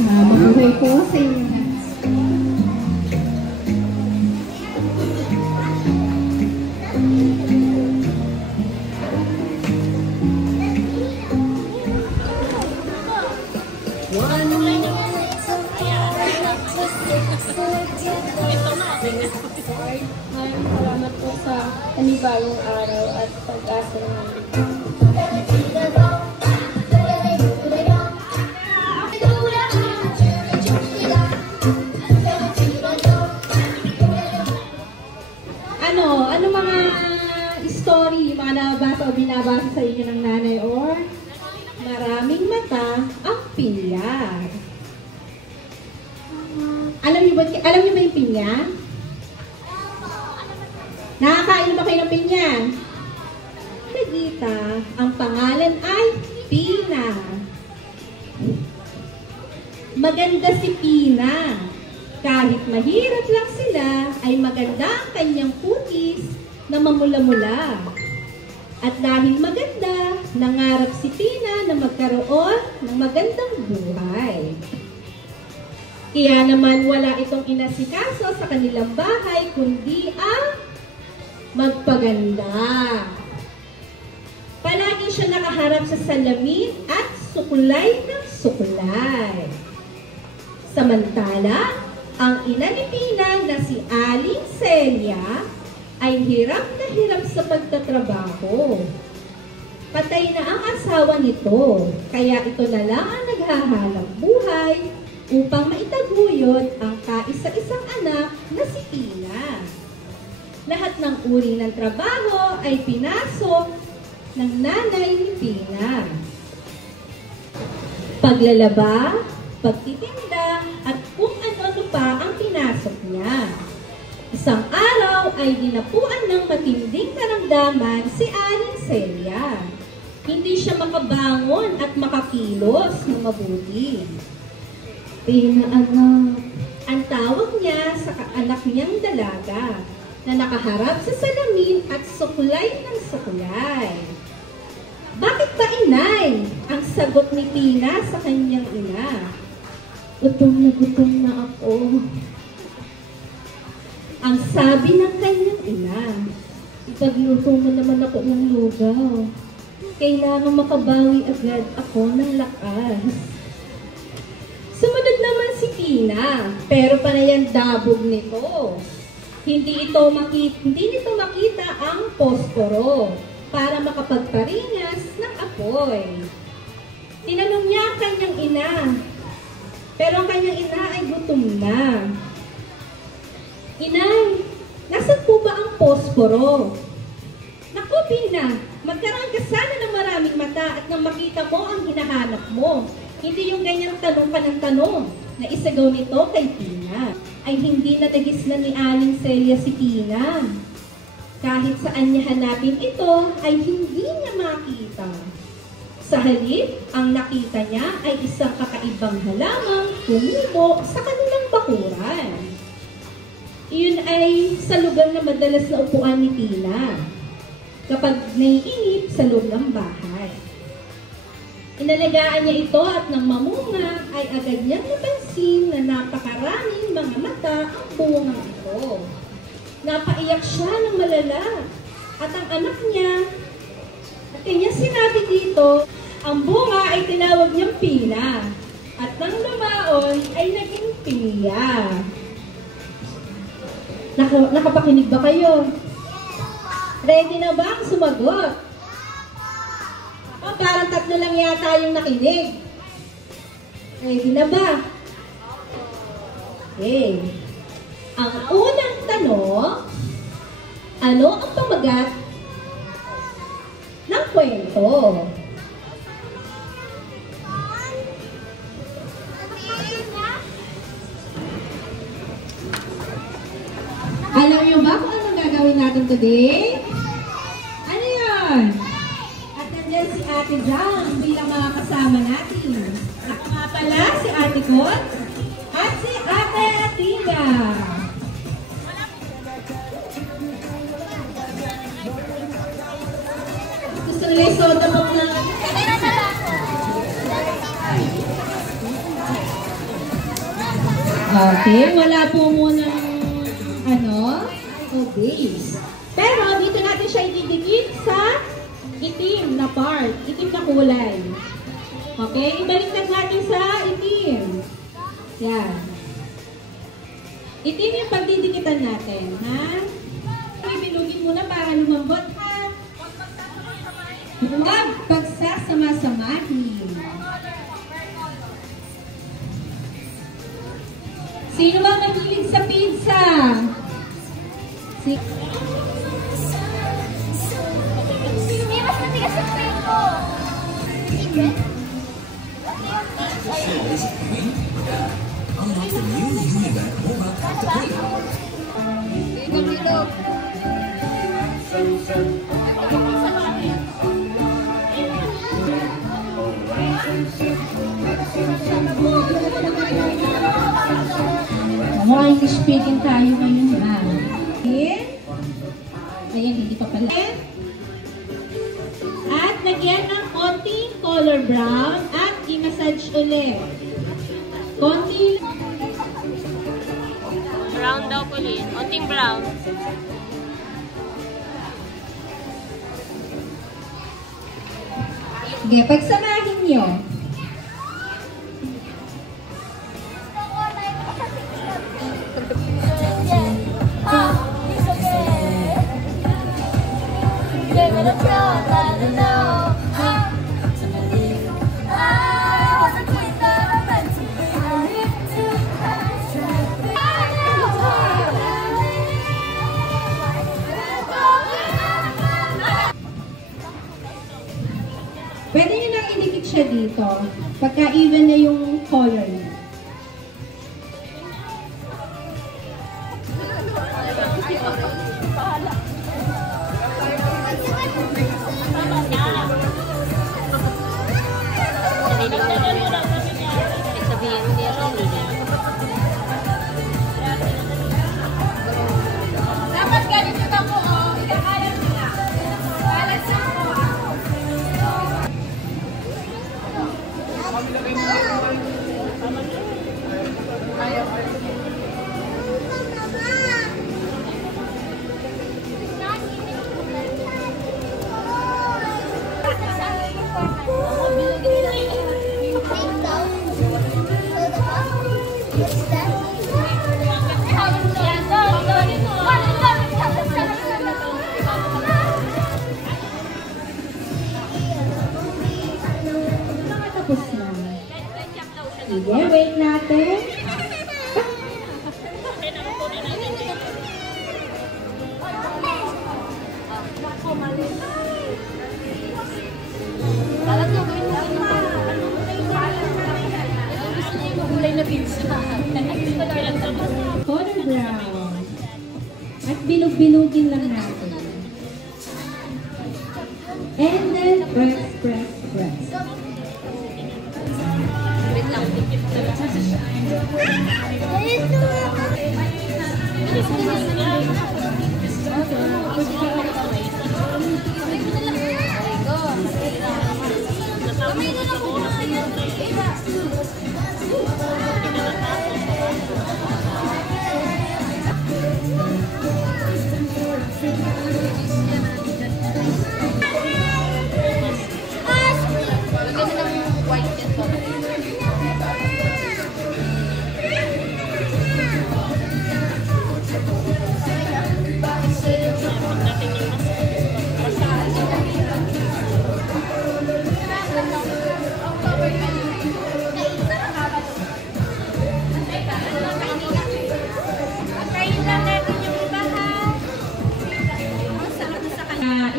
Mabuhay po sa inyo. Maraming salamat po sa panibagong araw at pag-asa namin. Ano mga story, mga nabasa o binabasa sa inyo ng nanay or maraming mata ang pinya? Alam niyo ba yung pinya? Nakakain ba kayo ng pinya? Nagita, ang pangalan ay Pina. Maganda si Pina. Kahit mahirap lang sila, ay maganda ang kanyang kutis na mamula-mula. At dahil maganda, nangarap si Pina na magkaroon ng magandang buhay. Kaya naman wala itong inasikaso sa kanilang bahay, kundi ang magpaganda. Palagi siya nakaharap sa salamin at sukulay ng sukulay. Samantala, ang ina ni Pina na si Aling Celia ay hirap na hirap sa pagtatrabaho. Patay na ang asawa nito, kaya ito na lang ang naghahanap buhay upang maitaguyod ang kaisa-isang anak na si Pina. Lahat ng uri ng trabaho ay pinasok ng nanay ni Pina. Paglalaba, pagtitinda, at kung ano-ano pa ang pinasok niya. Isang araw ay dinapuan ng matinding karamdaman si Aling Celia. Hindi siya makabangon at makakilos ng mabuti. Pina anak, ang tawag niya sa anak niyang dalaga na nakaharap sa salamin at sukulay ng sukulay. Bakit ba, inay? Ang sagot ni Pina sa kanyang ina. Gutom na ako. Ang sabi ng kanyang ina, ipagluto mo naman ako ng lugaw. Kailangan makabawi agad ako ng lakas. Sumunod naman si Pina, pero panay ang dabog nito. Hindi nito makita ang posporo para makapagparingas ng apoy. Tinanong niya ang kanyang ina, pero ang kanyang ina ay gutom na. Inay, nasan po ba ang posporo? Naku, Pina, magkaroon ka sana ng maraming mata at nang makita mo ang hinahanap mo. Hindi yung ganyang tanong ka ng tanong na isagaw nito kay Pina. Ay hindi na nagisnan ni Aling Celia si Pina. Kahit saan niya hanapin ito, ay hindi niya makita. Sa halip, ang nakita niya ay isang kakaibang halamang tumubo sa kanilang bakuran. Iyon ay sa lugar na madalas na upuan ni Pina kapag naiinip sa loob ng bahay. Inalagaan niya ito at nang mamunga ay agad niyang napansin na napakaraming mga mata ang bungang ito. Napaiyak siya ng malala at ang anak niya at kanya sinabi dito, ang bunga ay tinawag niyang Pina at nang lumaon ay naging Pia. Nakapakinig ba kayo? Ready na ba ang sumagot? Oh, parang tatlo lang yata yung nakinig. Ready na ba? Okay. Ang unang tanong, ano ang pamagat ng kwento? Alam niyo ba kung anong gagawin natin today? Ano yun? At nandiyan si Ate Jang bilang mga kasama natin. Ako nga pala si Ate Kot at si Ate Atina. Okay, wala po munang base. Pero dito natin siya ididikit sa itim na part, itim na kulay. Okay, ibaliktad natin sa itim. Yan. Itim yung pagdidikitan natin, ha? Bilugin muna para lumambot, ha? Huwag pagsasama-samahin. Sino ba mahilig sa pizza? Mas matigas sa train ko. Secret? Unlock the new Univac mobile app to play. Bilog-bilog. Mga English speaking tayo ngayon, ha? Ayan, hindi pa pala. At lagyan ng konting color brown at i-massage ulit. Konting Brown daw po rin. Konting brown. Okay, pagsamahin nyo. Pwede nyo nang idikit siya dito pagka even na yung color niya. Dapat ganito na po, ikakalat nila. Kalat na po. Tapos na. Sige, wait natin. Color brown. At bilog-bilugin lang natin. And then press, press, press.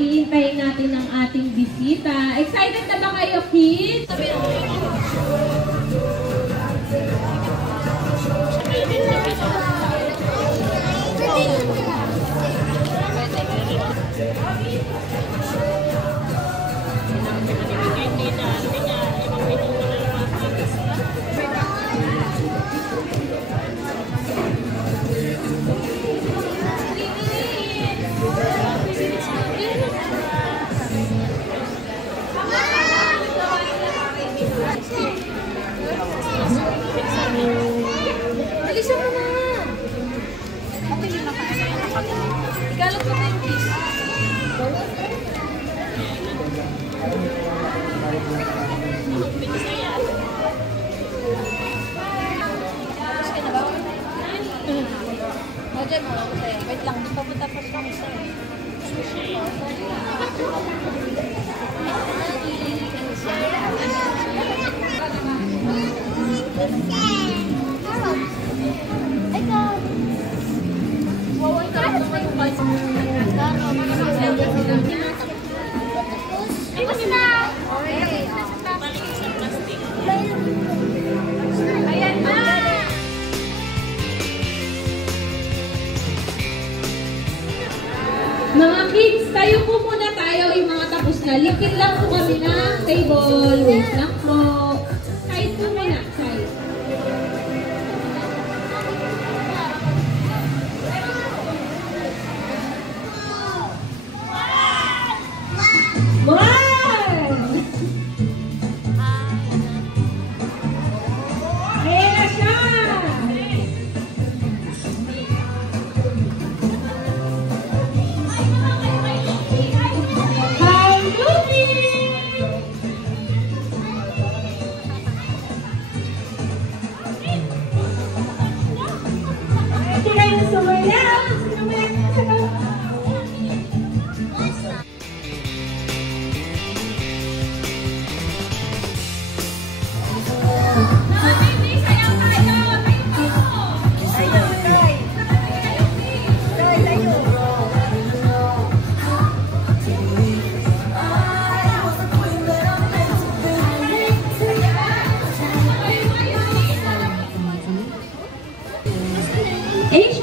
Iintayin natin ang ating bisita. Excited na ba kayo, kids? dyan, oh. Wait lang, papunta pa siya isa. Ayan na! Mga kids, tayo po muna tayo, yung mga tapos na. Lipit lang po kami ng table. Wait lang po. Side po muna, side. One! Ayan na siya! Kaya yung sumayaw! H